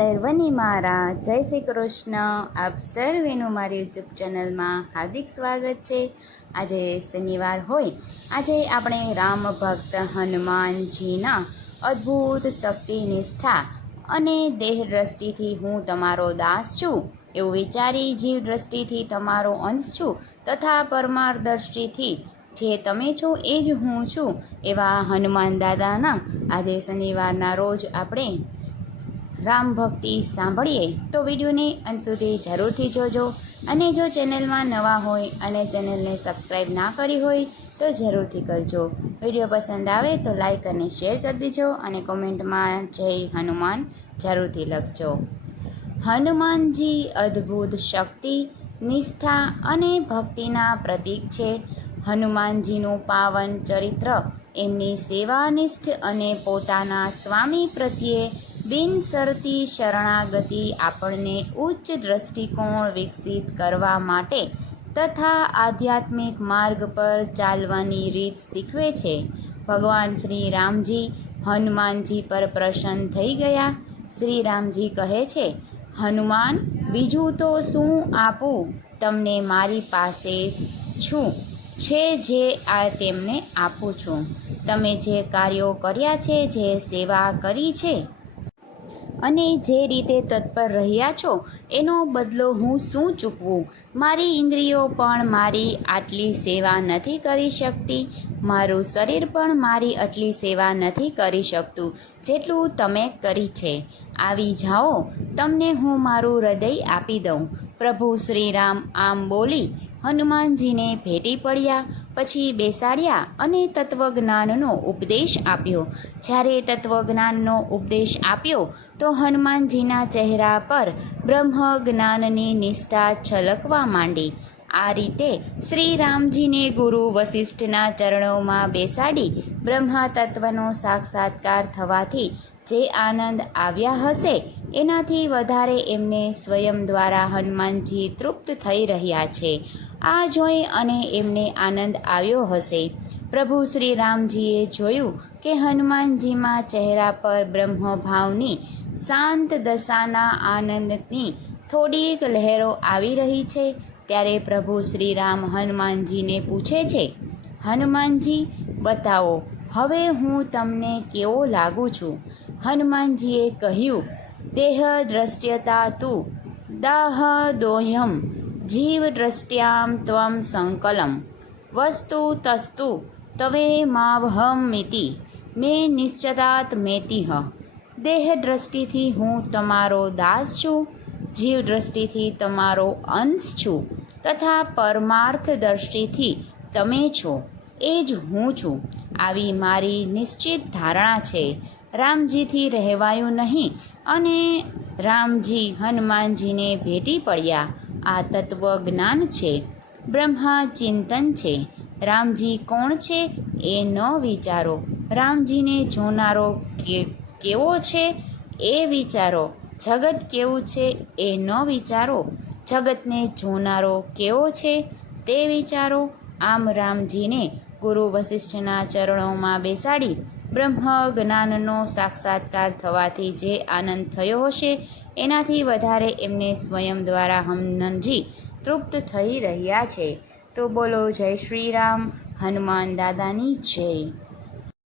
સર્વને મારા જય શ્રી કૃષ્ણ. આપ સર્વેનું મારી યુટ્યુબ ચેનલમાં હાર્દિક સ્વાગત છે. આજે શનિવાર હોય, આજે આપણે રામ ભક્ત હનુમાનજીના અદ્ભુત શક્તિ નિષ્ઠા અને દેહ દ્રષ્ટિથી હું તમારો દાસ છું એવું વિચારી જીવ દ્રષ્ટિથી તમારો અંશ છું તથા પરમાર દ્રષ્ટિથી જે તમે છો એ જ હું છું એવા હનુમાન દાદાના આજે શનિવારના રોજ આપણે રામ ભક્તિ સાંભળીએ. તો વિડીયોને અંત સુધી જરૂરથી જોજો અને જો ચેનલમાં નવા હોય અને ચેનલને સબસ્ક્રાઈબ ના કરી હોય તો જરૂરથી કરજો. વિડીયો પસંદ આવે તો લાઈક અને શેર કરી દેજો અને કોમેન્ટમાં જય હનુમાન જરૂરથી લખજો. હનુમાનજી અદ્ભુત શક્તિ, નિષ્ઠા અને ભક્તિના પ્રતીક છે. હનુમાનજીનું પાવન ચરિત્ર એમની સેવાનિષ્ઠ અને પોતાના સ્વામી પ્રત્યે બિનશરતી શરણાગતિ આપણને ઉચ્ચ દૃષ્ટિકોણ વિકસિત કરવા માટે તથા આધ્યાત્મિક માર્ગ પર ચાલવાની રીત શીખવે છે. ભગવાન શ્રી રામજી હનુમાનજી પર પ્રસન્ન થઈ ગયા. શ્રી રામજી કહે છે, હનુમાન, બીજું તો શું આપું તમને, મારી પાસે છું છે જે આ તેમને આપું છું. તમે જે કાર્યો કર્યા છે, જે સેવા કરી છે અને જે રીતે તત્પર રહ્યા છો એનો બદલો હું શું ચૂકવું? મારી ઇન્દ્રિયો પણ મારી આટલી સેવા નથી કરી શકતી, મારું શરીર પણ મારી આટલી સેવા નથી કરી શકતું જેટલું તમે કરી છે. આવી જાઓ, તમને હું મારું હૃદય આપી દઉં. પ્રભુ શ્રી રામ આમ બોલી હનુમાનજીને ભેટી પડ્યા, પછી બેસાડ્યા અને તત્વજ્ઞાનનો ઉપદેશ આપ્યો. જ્યારે તત્વજ્ઞાનનો ઉપદેશ આપ્યો તો હનુમાનજીના ચહેરા પર બ્રહ્મ જ્ઞાનની નિષ્ઠા છલકવા માંડી. આ રીતે શ્રી રામજીને ગુરુ વશિષ્ઠના ચરણોમાં બેસાડી બ્રહ્મ તત્વનો સાક્ષાત્કાર થવાથી જે આનંદ આવ્યા હશે એનાથી વધારે એમને સ્વયં દ્વારા હનુમાનજી તૃપ્ત થઈ રહ્યા છે. આ જોઈ અને એમને આનંદ આવ્યો હશે. પ્રભુ શ્રી રામજીએ જોયું કે હનુમાનજીમાં ચહેરા પર બ્રહ્મભાવની શાંત દશાના આનંદની થોડીક લહેરો આવી રહી છે. ત્યારે પ્રભુ શ્રી રામ હનુમાનજીને પૂછે છે, હનુમાનજી, બતાવો હવે હું તમને કેવો લાગુ છું? હનુમાનજીએ કહ્યું, દેહ દ્રષ્ટ્યતા તું દાહ દોહ્યમ જીવ દ્રષ્ટ્યામ ત્વમ સંકલમ વસ્તુ તસ્તુ તવે માવહમિતિ મે નિશ્ચતાત મેતિહ. દેહ દ્રષ્ટિથી હું તમારો દાસ છું, જીવ દ્રષ્ટિથી તમારો અંશ છું તથા પરમાર્થ દ્રષ્ટિથી તમે છો એ જ હું છું. આવી મારી નિશ્ચિત ધારણા છે. રામજીથી રહેવાયું નહીં અને રામજી હનુમાનજીને ભેટી પડ્યા. આ તત્વજ્ઞાન છે, બ્રહ્મા ચિંતન છે. રામજી કોણ છે એ ન વિચારો, રામજીને જોનારો કેવો છે એ વિચારો. જગત કેવું છે એ ન વિચારો, જગતને જોનારો કેવો છે તે વિચારો. આમ રામજીને ગુરુ વશિષ્ઠના ચરણોમાં બેસાડી બ્રહ્મ જ્ઞાનનો સાક્ષાત્કાર થવાથી જે આનંદ થયો હશે એનાથી વધારે એમને સ્વયં દ્વારા હનુમાનજી તૃપ્ત થઈ રહ્યા છે. તો બોલો જય શ્રી રામ, હનુમાન દાદાની જય.